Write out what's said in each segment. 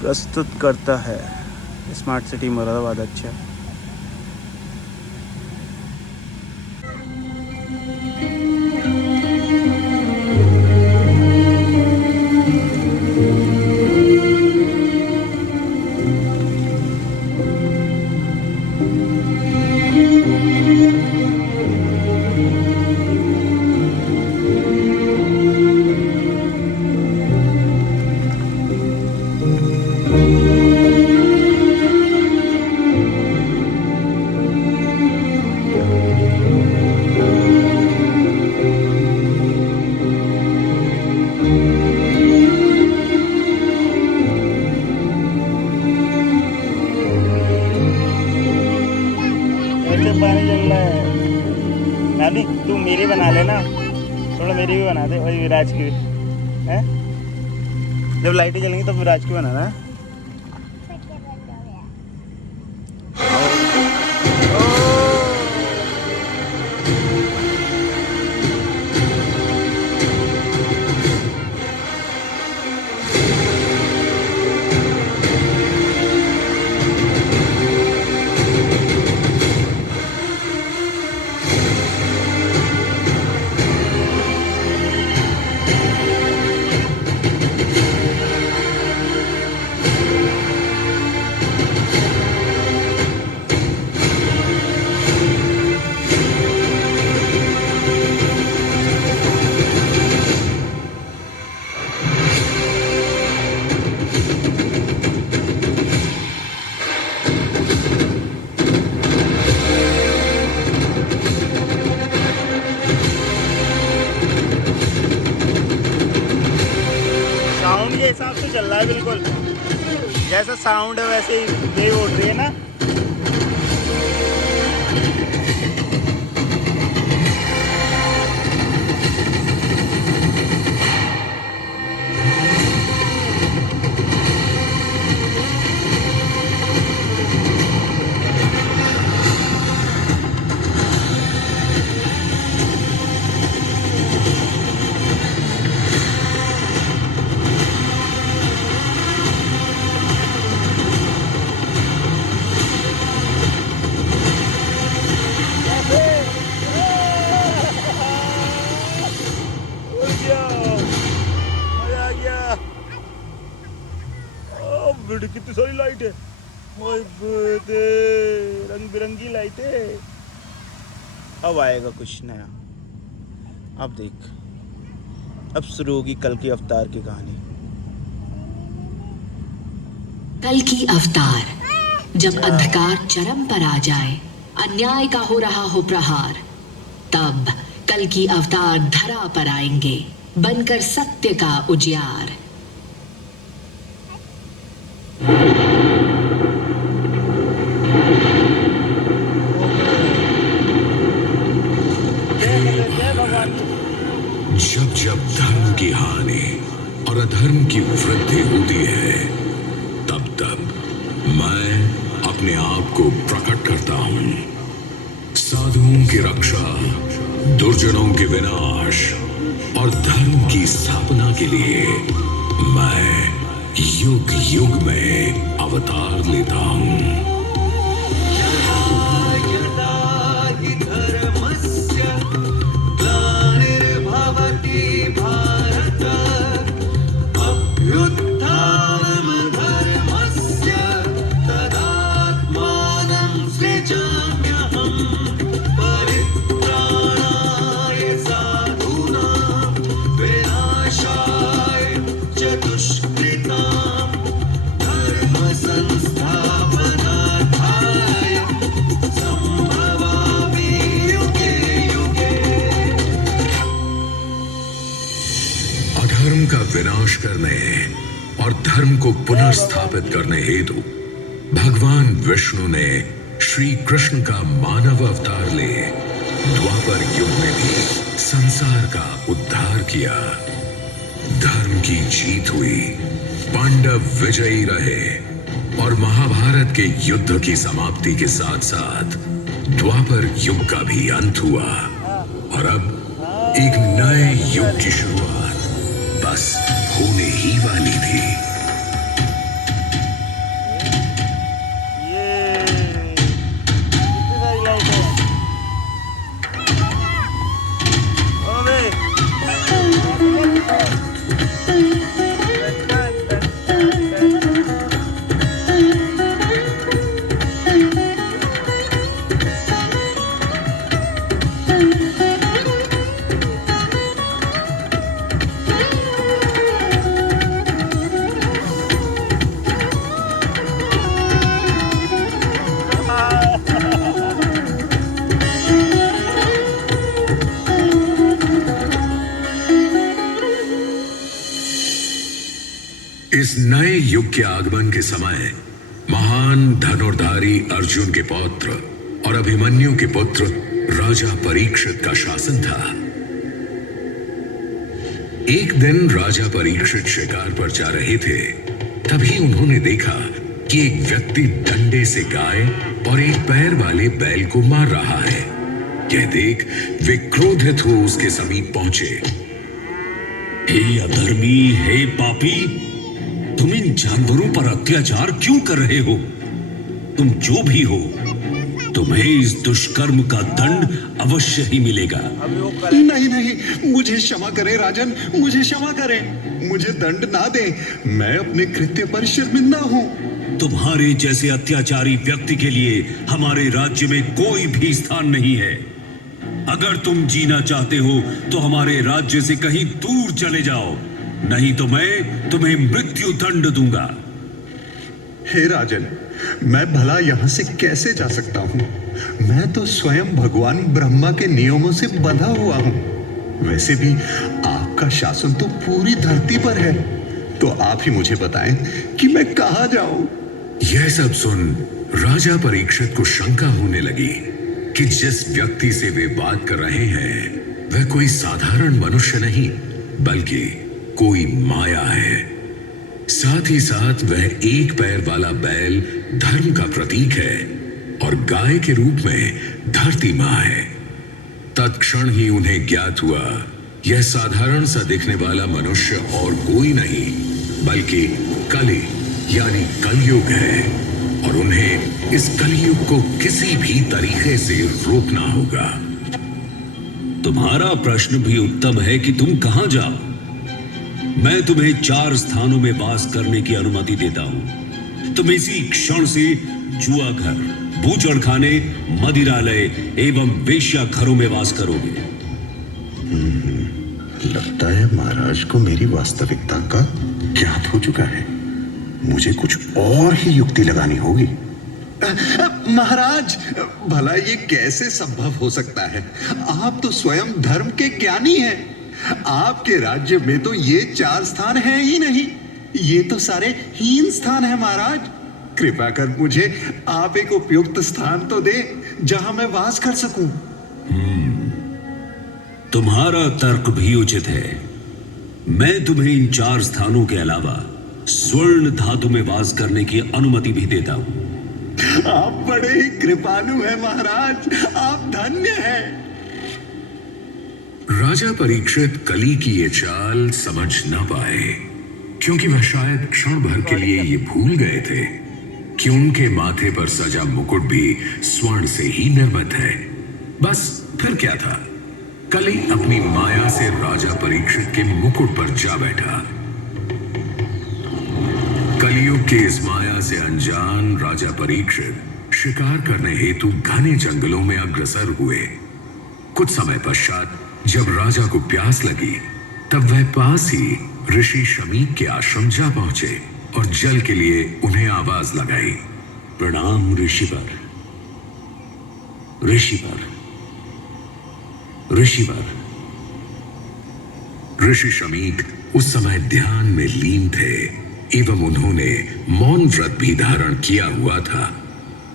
प्रस्तुत करता है स्मार्ट सिटी मुरादाबाद। अच्छा, पानी चल रहा है। नानी तू मेरी बना लेना, थोड़ा मेरी भी बना दे और विराज की भी है। जब लाइटें जलेंगी तब विराज की बनाना है। साउंड के हिसाब से चल रहा है, बिल्कुल जैसा साउंड है वैसे ही वेव उड़ रही है ना। कितनी सारी लाइट है, रंग बिरंगी लाइटें। अब आएगा कुछ नया, अब देख, अब शुरू होगी कल की अवतार की कहानी। कल की अवतार, जब अंधकार चरम पर आ जाए, अन्याय का हो रहा हो प्रहार, तब कल की अवतार धरा पर आएंगे बनकर सत्य का उजियार। जब जब धर्म की हानि और अधर्म की वृद्धि होती है, तब तब मैं अपने आप को प्रकट करता हूं। साधुओं की रक्षा, दुर्जनों के विनाश और धर्म की स्थापना के लिए मैं युग युग में अवतार लेता हूं। अधर्म का विनाश करने और धर्म को पुनर्स्थापित करने हेतु भगवान विष्णु ने श्री कृष्ण का मानव अवतार ले द्वापर युग में भी संसार का उद्धार किया। धर्म की जीत हुई, पांडव विजयी रहे और महाभारत के युद्ध की समाप्ति के साथ साथ द्वापर युग का भी अंत हुआ और अब एक नए युग की शुरुआत बस होने ही वाली थी। इस नए युग के आगमन के समय महान धनुर्धारी अर्जुन के पौत्र और अभिमन्यु के पुत्र राजा परीक्षित का शासन था। एक दिन राजा परीक्षित शिकार पर जा रहे थे, तभी उन्होंने देखा कि एक व्यक्ति डंडे से गाय और एक पैर वाले बैल को मार रहा है। यह देख वे क्रोधित हो उसके समीप पहुंचे। हे अधर्मी, हे पापी, तुम इन जानवरों पर अत्याचार क्यों कर रहे हो? तुम जो भी हो, तुम्हें इस दुष्कर्म का दंड अवश्य ही मिलेगा। नहीं नहीं, मुझे क्षमा करें राजन, मुझे क्षमा करें, मुझे दंड ना दें। मैं अपने कृत्य पर शर्मिंदा हूँ। तुम्हारे जैसे अत्याचारी व्यक्ति के लिए हमारे राज्य में कोई भी स्थान नहीं है। अगर तुम जीना चाहते हो तो हमारे राज्य से कहीं दूर चले जाओ, नहीं तो मैं तुम्हें मृत्यु दंड दूंगा। हे राजन, मैं भला यहाँ से कैसे जा सकता हूँ? मैं तो स्वयं भगवान ब्रह्मा के नियमों से बंधा हुआ हूँ। वैसे भी आपका शासन तो पूरी धरती पर है, तो आप ही मुझे बताएं कि मैं कहाँ जाऊं? यह सब सुन राजा परीक्षित को शंका होने लगी कि जिस व्यक्ति से वे बात कर रहे हैं वह कोई साधारण मनुष्य नहीं, बल्कि कोई माया है। साथ ही साथ वह एक पैर वाला बैल धर्म का प्रतीक है और गाय के रूप में धरती मां है। तत्क्षण ही उन्हें ज्ञात हुआ यह साधारण सा दिखने वाला मनुष्य और कोई नहीं बल्कि कली यानी कलयुग है और उन्हें इस कलयुग को किसी भी तरीके से रोकना होगा। तुम्हारा प्रश्न भी उत्तम है कि तुम कहां जाओ। मैं तुम्हें 4 स्थानों में वास करने की अनुमति देता हूं। तुम इसी क्षण से जुआ घर, बूचड़खाने, मदिरालय एवं वेश्या घरों में वास करोगे। लगता है महाराज को मेरी वास्तविकता का ज्ञात हो चुका है। मुझे कुछ और ही युक्ति लगानी होगी। महाराज, भला ये कैसे संभव हो सकता है? आप तो स्वयं धर्म के ज्ञानी हैं। आपके राज्य में तो ये 4 स्थान हैं ही नहीं, ये तो सारे हीन स्थान हैं। महाराज, कृपा कर मुझे आप एक उपयुक्त स्थान तो दे जहां मैं वास कर सकूं। तुम्हारा तर्क भी उचित है। मैं तुम्हें इन 4 स्थानों के अलावा स्वर्ण धातु में वास करने की अनुमति भी देता हूं। आप बड़े ही कृपालु हैं महाराज, आप धन्य हैं। राजा परीक्षित कली की ये चाल समझ न पाए, क्योंकि वह शायद क्षण भर के लिए ये भूल गए थे कि उनके माथे पर सजा मुकुट भी स्वर्ण से ही निर्मित है। बस फिर क्या था, कली अपनी माया से राजा परीक्षित के मुकुट पर जा बैठा। कलियुग के इस माया से अनजान राजा परीक्षित शिकार करने हेतु घने जंगलों में अग्रसर हुए। कुछ समय पश्चात जब राजा को प्यास लगी, तब वह पास ही ऋषि शमीक के आश्रम जा पहुंचे और जल के लिए उन्हें आवाज लगाई। प्रणाम ऋषिवर, ऋषिवर, ऋषिवर। ऋषि शमीक उस समय ध्यान में लीन थे एवं उन्होंने मौन व्रत भी धारण किया हुआ था।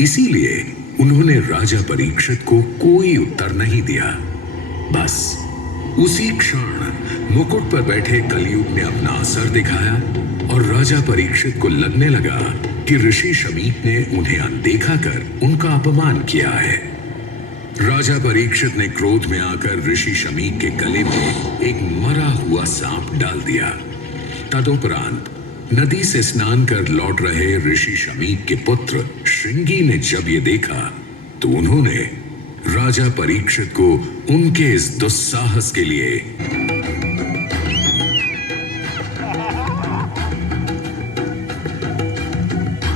इसीलिए उन्होंने राजा परीक्षित को कोई उत्तर नहीं दिया। बस उसी क्षण मुकुट पर बैठे कलयुग ने अपना असर दिखाया और राजा परीक्षित को लगने लगा कि ऋषि शमीक ने उन्हें अनदेखा कर उनका अपमान किया है। राजा परीक्षित ने क्रोध में आकर ऋषि शमीक के गले में एक मरा हुआ सांप डाल दिया। तदुपरांत नदी से स्नान कर लौट रहे ऋषि शमीक के पुत्र श्रृंगी ने जब ये देखा तो उन्होंने राजा परीक्षित को उनके इस दुस्साहस के लिए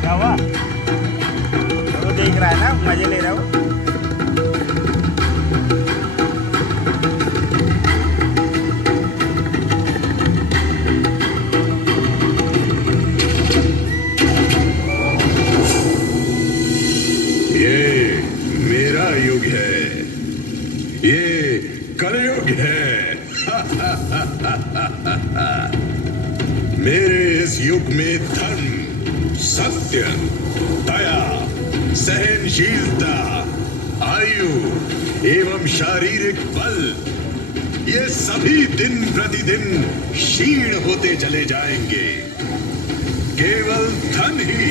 क्या हुआ? वो देख रहा है ना, मजे ले रहा हूँ। मेरे इस युग में धर्म, सत्य, दया, सहनशीलता, आयु एवं शारीरिक बल, ये सभी दिन प्रतिदिन क्षीण होते चले जाएंगे। केवल धन ही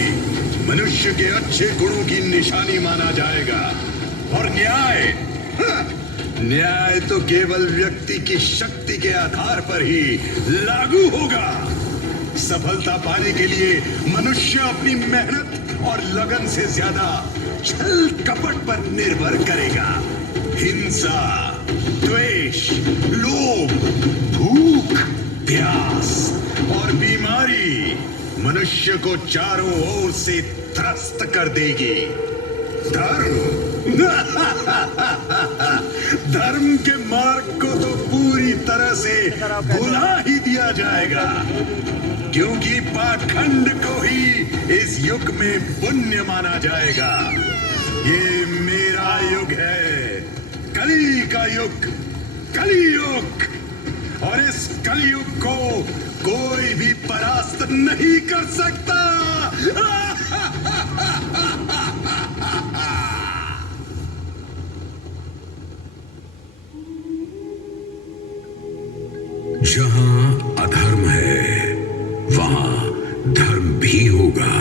मनुष्य के अच्छे गुणों की निशानी माना जाएगा। और न्याय, न्याय तो केवल व्यक्ति की शक्ति के आधार पर ही लागू होगा। सफलता पाने के लिए मनुष्य अपनी मेहनत और लगन से ज्यादा छल कपट पर निर्भर करेगा। हिंसा, द्वेष, लोभ, भूख, प्यास और बीमारी मनुष्य को चारों ओर से त्रस्त कर देगी। धर्म धर्म के मार्ग को तो पूरी तरह से भुला ही दिया जाएगा, क्योंकि पाखंड को ही इस युग में पुण्य माना जाएगा। ये मेरा युग है, कली का युग, कलियुग, और इस कलियुग को कोई भी परास्त नहीं कर सकता। जहां अधर्म है वहां धर्म भी होगा,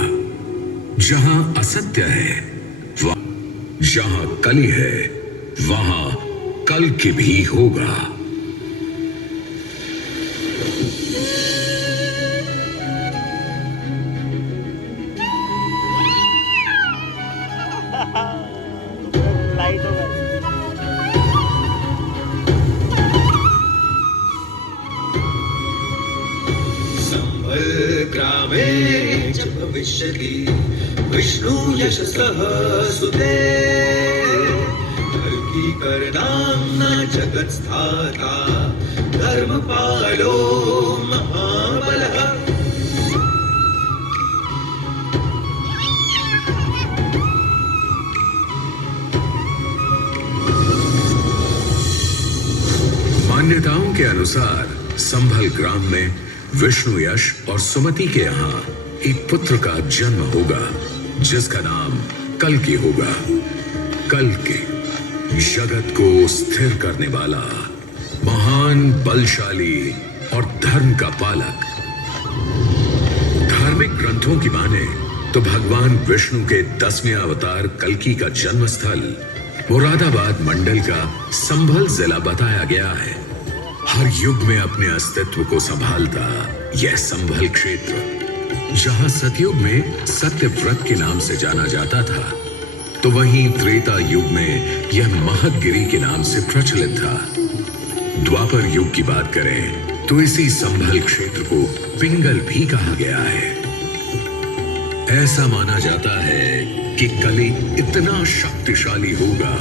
जहां असत्य है जहां कली है वहां कल की भी होगा। लाइट होगा। संभल ग्रामे च भविष्यति विष्णु यशसः सुते कल्कि करनाम्ना जगत्स्थाता धर्मपालो महाबलः। मान्यताओं के अनुसार संभल ग्राम में विष्णु यश और सुमति के यहाँ एक पुत्र का जन्म होगा जिसका नाम कल्कि होगा। कल्कि जगत को स्थिर करने वाला, महान, बलशाली और धर्म का पालक। धार्मिक ग्रंथों की माने तो भगवान विष्णु के 10वें अवतार कल्कि का जन्म स्थल मुरादाबाद मंडल का संभल जिला बताया गया है। हर युग में अपने अस्तित्व को संभालता यह संभल क्षेत्र, जहां सतयुग में सत्यव्रत के नाम से जाना जाता था, तो वहीं त्रेता युग में यह महतगिरी के नाम से प्रचलित था। द्वापर युग की बात करें तो इसी संभल क्षेत्र को पिंगल भी कहा गया है। ऐसा माना जाता है कि कली इतना शक्तिशाली होगा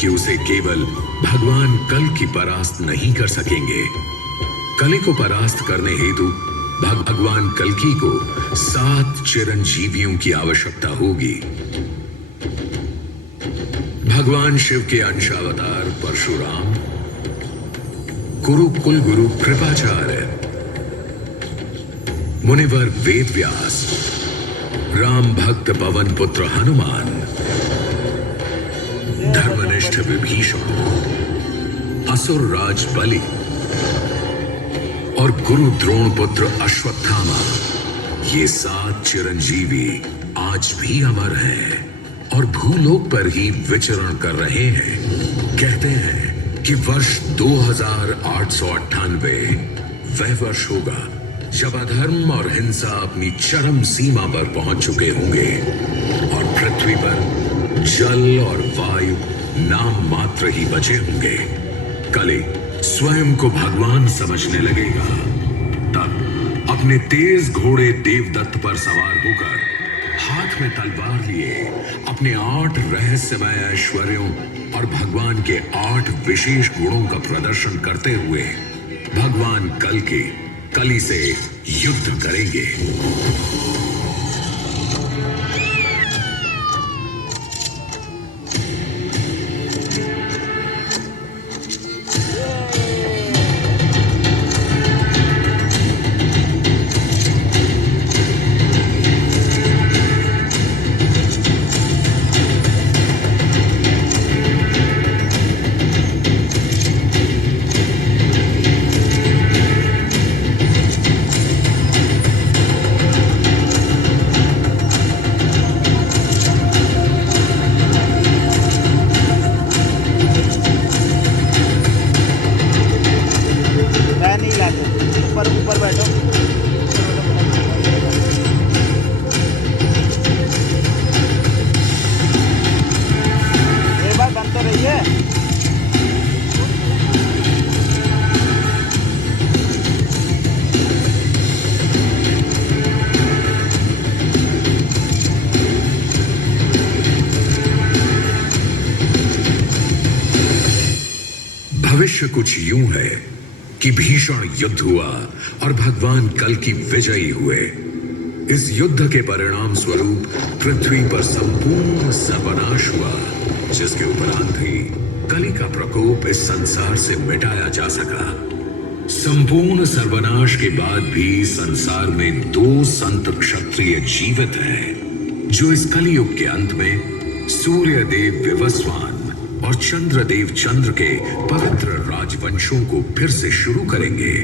कि उसे केवल भगवान कल की परास्त नहीं कर सकेंगे। कली को परास्त करने हेतु भगवान कल्कि को 7 चिरंजीवियों की आवश्यकता होगी। भगवान शिव के अंशावतार परशुराम, कुल गुरु कृपाचार्य, मुनिवर वेद व्यास, राम भक्त पवन पुत्र हनुमान, धर्मनिष्ठ विभीषण, असुर राज बलि और गुरु द्रोण पुत्र अश्वत्थामा, ये 7 चिरंजीवी आज भी अमर हैं और भूलोक पर ही विचरण कर रहे हैं। कहते हैं कि वर्ष 2898 वह वर्ष होगा जब अधर्म और हिंसा अपनी चरम सीमा पर पहुंच चुके होंगे और पृथ्वी पर जल और वायु नाम मात्र ही बचे होंगे। कली स्वयं को भगवान समझने लगेगा। तब अपने तेज घोड़े देवदत्त पर सवार होकर हाथ में तलवार लिए अपने 8 रहस्यमय ऐश्वर्यों और भगवान के 8 विशेष गुणों का प्रदर्शन करते हुए भगवान कली से युद्ध करेंगे। आके ऊपर ऊपर बैठो। एक बार बंद तो रही है। भविष्य कुछ यूं है कि भीषण युद्ध हुआ और भगवान कल की विजयी हुए। इस युद्ध के परिणाम स्वरूप पृथ्वी पर संपूर्ण सर्वनाश हुआ, जिसके उपरांत ही कली का प्रकोप इस संसार से मिटाया जा सका। संपूर्ण सर्वनाश के बाद भी संसार में 2 संत क्षत्रिय जीवित हैं, जो इस कलियुग के अंत में सूर्य देव विवस्वान और चंद्रदेव चंद्र के पवित्र राजवंशों को फिर से शुरू करेंगे।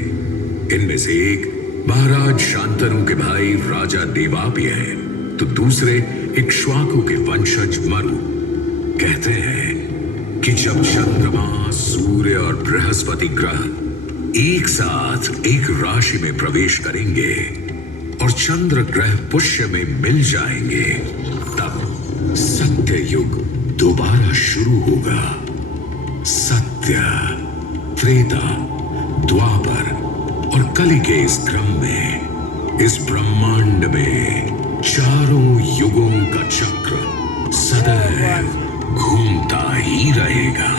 इनमें से एक महाराज शांतनु के भाई राजा देवाप्य हैं, तो दूसरे इक्ष्वाकु के वंशज मरु। कहते हैं कि जब चंद्रमा, सूर्य और बृहस्पति ग्रह एक साथ एक राशि में प्रवेश करेंगे और चंद्र ग्रह पुष्य में मिल जाएंगे, तब सत्य युग दोबारा शुरू होगा। सत्य, त्रेता, द्वापर और कली के इस क्रम में इस ब्रह्मांड में चारों युगों का चक्र सदैव घूमता ही रहेगा।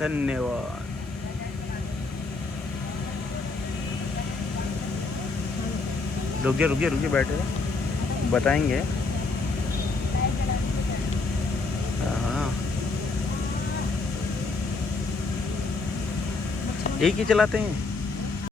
धन्यवाद। रुकिए बैठे रहो, बताएंगे। हाँ, एक ही चलाते हैं।